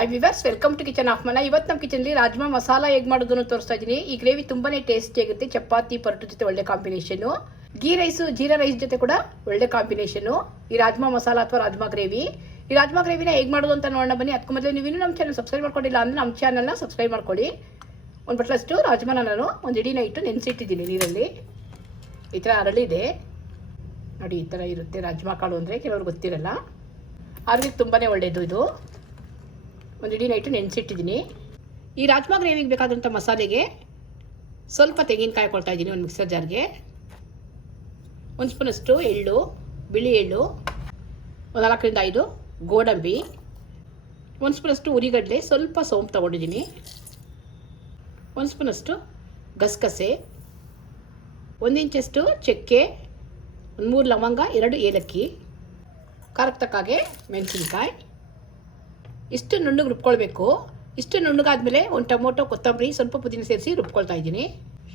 Hi viewers welcome to kitchen of Mana ಇವತ್ತು ನಮ್ಮ ಕಿಚನ್ಲಿ ರಾಜ್ಮಾ ಮಸಾಲ ಹೇಗೆ ಮಾಡೋದನ್ನು ತೋರಿಸ್ತಾ ಇದ್ದೀನಿ. ಈ ಗ್ರೇವಿ ತುಂಬಾನೇ ಟೇಸ್ಟಿ ಆಗುತ್ತೆ. ಚಪಾತಿ, ಪರೋಟ ಜೊತೆ ಒಳ್ಳೆ combination ghee rice jeera rice ಜೊತೆ ಕೂಡ ಒಳ್ಳೆ ಕಾಂಬಿನೇಷನು ಈ ರಾಜ್ಮಾ ಮಸಾಲ ಅಥವಾ ರಾಜ್ಮಾ ಗ್ರೇವಿ ಈ ರಾಜ್ಮಾ ಗ್ರೇವಿನ ಹೇಗೆ ಮಾಡೋದು ಅಂತ ನೋಡೋಣ ಬನ್ನಿ. ಅದಕ್ಕೂ ಮೊದಲು ನೀವು ಇನ್ನೂ ನಮ್ಮ ಚಾನಲ್ ಸಬ್ಸ್ಕ್ರೈಬ್ ಮಾಡ್ಕೊಂಡಿಲ್ಲ ಅಂದರೆ ನಮ್ಮ ಚಾನಲ್ನ ಸಬ್ಸ್ಕ್ರೈಬ್ ಮಾಡ್ಕೊಳ್ಳಿ. ಒಂದು ಬಟ್ಲಷ್ಟು ರಾಜ್ಮಾನ ನಾನು ಒಂದು ಇಡೀ ನೈಟು ನೆನೆಸಿಟ್ಟಿದ್ದೀನಿ ನೀರಲ್ಲಿ. ಈ ಥರ ಅರಳಿದೆ ನೋಡಿ, ಈ ಥರ ಇರುತ್ತೆ ರಾಜ್ಮಾ ಕಾಳು ಅಂದರೆ ಕೆಲವ್ರಿಗೆ ಗೊತ್ತಿರಲ್ಲ. ಆರೋಗ್ಯಕ್ಕೆ ತುಂಬಾ ಒಳ್ಳೆಯದು ಇದು. ಒಂದು ಇಡೀ ನೈಟು ನೆನೆಸಿಟ್ಟಿದ್ದೀನಿ ಈ ರಾಜ್ಮಾ ಗ್ರೇವಿಗೆ ಬೇಕಾದಂಥ ಮಸಾಲೆಗೆ ಸ್ವಲ್ಪ ತೆಂಗಿನಕಾಯಿ ಕೊಡ್ತಾ ಇದ್ದೀನಿ ಒಂದು ಮಿಕ್ಸರ್ ಜಾರ್ಗೆ ಒಂದು ಸ್ಪೂನಷ್ಟು ಎಳ್ಳು, ಬಿಳಿ ಎಳ್ಳು, ಒಂದು ನಾಲ್ಕರಿಂದ ಐದು ಗೋಡಂಬಿ, ಒಂದು ಸ್ಪೂನಷ್ಟು ಉರಿಗಡ್ಲೆ ಸ್ವಲ್ಪ ಸೋಂಪು ತೊಗೊಂಡಿದ್ದೀನಿ. ಒಂದು ಸ್ಪೂನಷ್ಟು ಗಸಗಸೆ, ಒಂದು ಇಂಚಷ್ಟು ಚಕ್ಕೆ, ಒಂದು ಮೂರು ಲವಂಗ, ಎರಡು ಏಲಕ್ಕಿ ಖಾರಕ್ಕೆ ತಕ್ಕಾಗೆ ಮೆಣಸಿನ್ಕಾಯಿ. ಇಷ್ಟು ನುಣ್ಣಗೆ ರುಬ್ಕೊಳ್ಬೇಕು. ಇಷ್ಟು ನುಣ್ಣಗಾದ್ಮೇಲೆ ಒಂದು ಟೊಮೊಟೊ, ಕೊತ್ತಂಬರಿ, ಸ್ವಲ್ಪ ಪುದೀನ ಸೇರಿಸಿ ರುಬ್ಕೊಳ್ತಾ ಇದ್ದೀನಿ.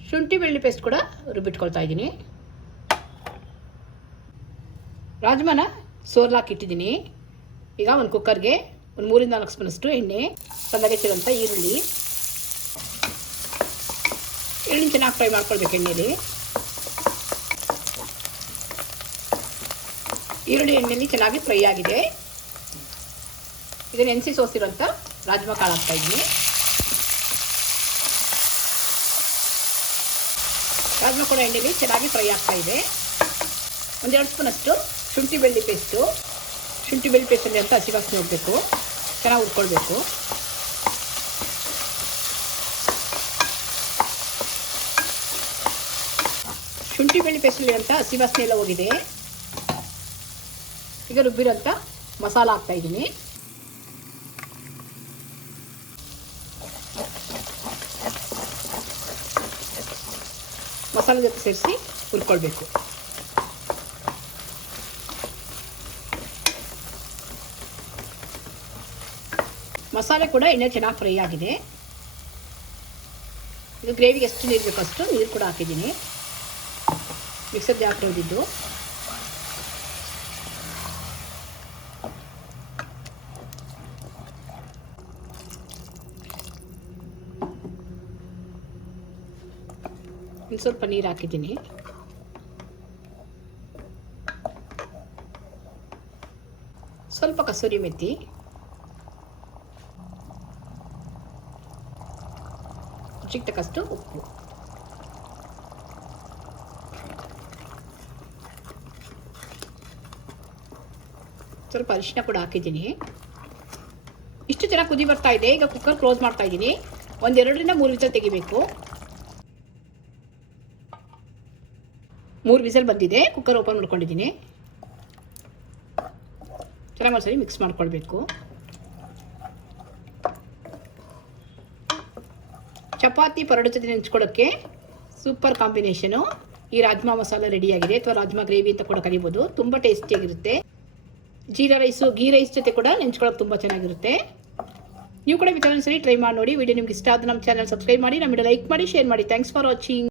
ಶುಂಠಿ ಬೆಳ್ಳಿ ಪೇಸ್ಟ್ ಕೂಡ ರುಬ್ಬಿಟ್ಕೊಳ್ತಾ ಇದ್ದೀನಿ. ರಾಜ್ಮಾನ ಸೋರ್ಲಾಕಿಟ್ಟಿದ್ದೀನಿ ಈಗ ಒಂದು ಕುಕ್ಕರ್ಗೆ ಒಂದು ಮೂರಿಂದ ನಾಲ್ಕು ಸ್ಪೂನಷ್ಟು ಎಣ್ಣೆ ಸಣ್ಣಗೆಚ್ಚಿರೋಂಥ ಈರುಳ್ಳಿ. ಈರುಳ್ಳಿ ಚೆನ್ನಾಗಿ ಫ್ರೈ ಮಾಡ್ಕೊಳ್ಬೇಕು ಎಣ್ಣೆಯಲ್ಲಿ ಈರುಳ್ಳಿ ಎಣ್ಣೆಯಲ್ಲಿ ಚೆನ್ನಾಗಿ ಫ್ರೈ ಆಗಿದೆ. ಇದು ನೆನೆಸಿ ಸೋಸಿರೋಂಥ ರಾಜ್ಮಾ ಕಾಳು ಹಾಕ್ತಾ ಇದ್ದೀನಿ. ರಾಜ್ಮಾ ಕೂಡ ಎಣ್ಣೆಲಿ ಚೆನ್ನಾಗಿ ಫ್ರೈ ಆಗ್ತಾ ಇದೆ. ಒಂದೆರಡು ಸ್ಪೂನಷ್ಟು ಶುಂಠಿ ಬೆಳ್ಳಿ ಪೇಸ್ಟು. ಶುಂಠಿ ಬೆಳ್ಳಿ ಪೇಸ್ಟಲ್ಲಿ ಅಂತ ಹಸಿ ವಾಸನೆ ಹೋಗಬೇಕು. ಚೆನ್ನಾಗಿ ಹುರ್ಕೊಳ್ಬೇಕು. ಶುಂಠಿ ಬೆಳ್ಳಿ ಪೇಸ್ಟಲ್ಲಿ ಅಂತ ಹಸಿ ವಾಸನೆ ಹೋಗಿದೆ. ಈಗ ರುಬ್ಬಿರೋಂಥ ಮಸಾಲ ಹಾಕ್ತಾ ಇದ್ದೀನಿ. ಮಸಾಲೆ ಜೊತೆ ಸೇರಿಸಿ ಹುರ್ಕೊಳ್ಬೇಕು. ಮಸಾಲೆ ಕೂಡ ಎಣ್ಣೆ ಚೆನ್ನಾಗಿ ಫ್ರೈ ಆಗಿದೆ. ಇದು ಗ್ರೇವಿಗೆ ಎಷ್ಟು ನೀರು ಬೇಕು ಅಷ್ಟು ನೀರು ಕೂಡ ಹಾಕಿದ್ದೀನಿ. ಮಿಕ್ಸರ್ ಜಾರ್ ಹೊದಿದ್ದು ಇನ್ನು ಸ್ವಲ್ಪ ನೀರು ಹಾಕಿದ್ದೀನಿ. ಸ್ವಲ್ಪ ಕಸೂರಿ ಮೆತ್ತಿ ರುಚಿಗೆ ತಕ್ಕಷ್ಟು ಉಪ್ಪು. ಸ್ವಲ್ಪ ಅರಿಶಿನ ಕೂಡ ಹಾಕಿದ್ದೀನಿ. ಇಷ್ಟು ಚೆನ್ನಾಗಿ ಕುದಿ ಬರ್ತಾ ಇದೆ. ಈಗ ಕುಕ್ಕರ್ ಕ್ಲೋಸ್ ಮಾಡ್ತಾ ಇದ್ದೀನಿ. ಒಂದೆರಡರಿಂದ ಮೂರು ವಿಚಾರ ತೆಗಿಬೇಕು. ಮೂರು ವಿಸಲ್ ಬಂದಿದೆ ಕುಕ್ಕರ್ ಓಪನ್ ಮಾಡ್ಕೊಂಡಿದ್ದೀನಿ. ಚೆನ್ನಾಗಿ ಒಂದ್ಸರಿ ಮಿಕ್ಸ್ ಮಾಡ್ಕೊಳ್ಬೇಕು. ಚಪಾತಿ ಪರೋಟ ಜೊತೆ ನೆಂಚ್ಕೊಳ್ಳೋಕ್ಕೆ ಸೂಪರ್ ಕಾಂಬಿನೇಷನು ಈ ರಾಜ್ಮಾ ಮಸಾಲ ರೆಡಿಯಾಗಿದೆ ಅಥವಾ ರಾಜ್ಮಾ ಗ್ರೇವಿ ಅಂತ ಕೂಡ ಕರಿಬೋದು. ತುಂಬ ಟೇಸ್ಟಿಯಾಗಿರುತ್ತೆ ಜೀರಾ ರೈಸು ಗೀ ರೈಸ್ ಜೊತೆ ಕೂಡ ನೆಂಚ್ಕೊಳ್ಳೋಕೆ ತುಂಬ ಚೆನ್ನಾಗಿರುತ್ತೆ. ನೀವು ಕೂಡ ವಿಚಾರ ಸರಿ ಟ್ರೈ ಮಾಡಿ ನೋಡಿ. ವಿಡಿಯೋ ನಿಮ್ಗೆ ಇಷ್ಟ ಆದ ನಮ್ಮ ಚಾನಲ್ ಸಬ್ಸ್ಕ್ರೈಬ್ ಮಾಡಿ. ನಮ್ಮ ಲೈಕ್ ಮಾಡಿ ಶೇರ್ ಮಾಡಿ. Thanks for watching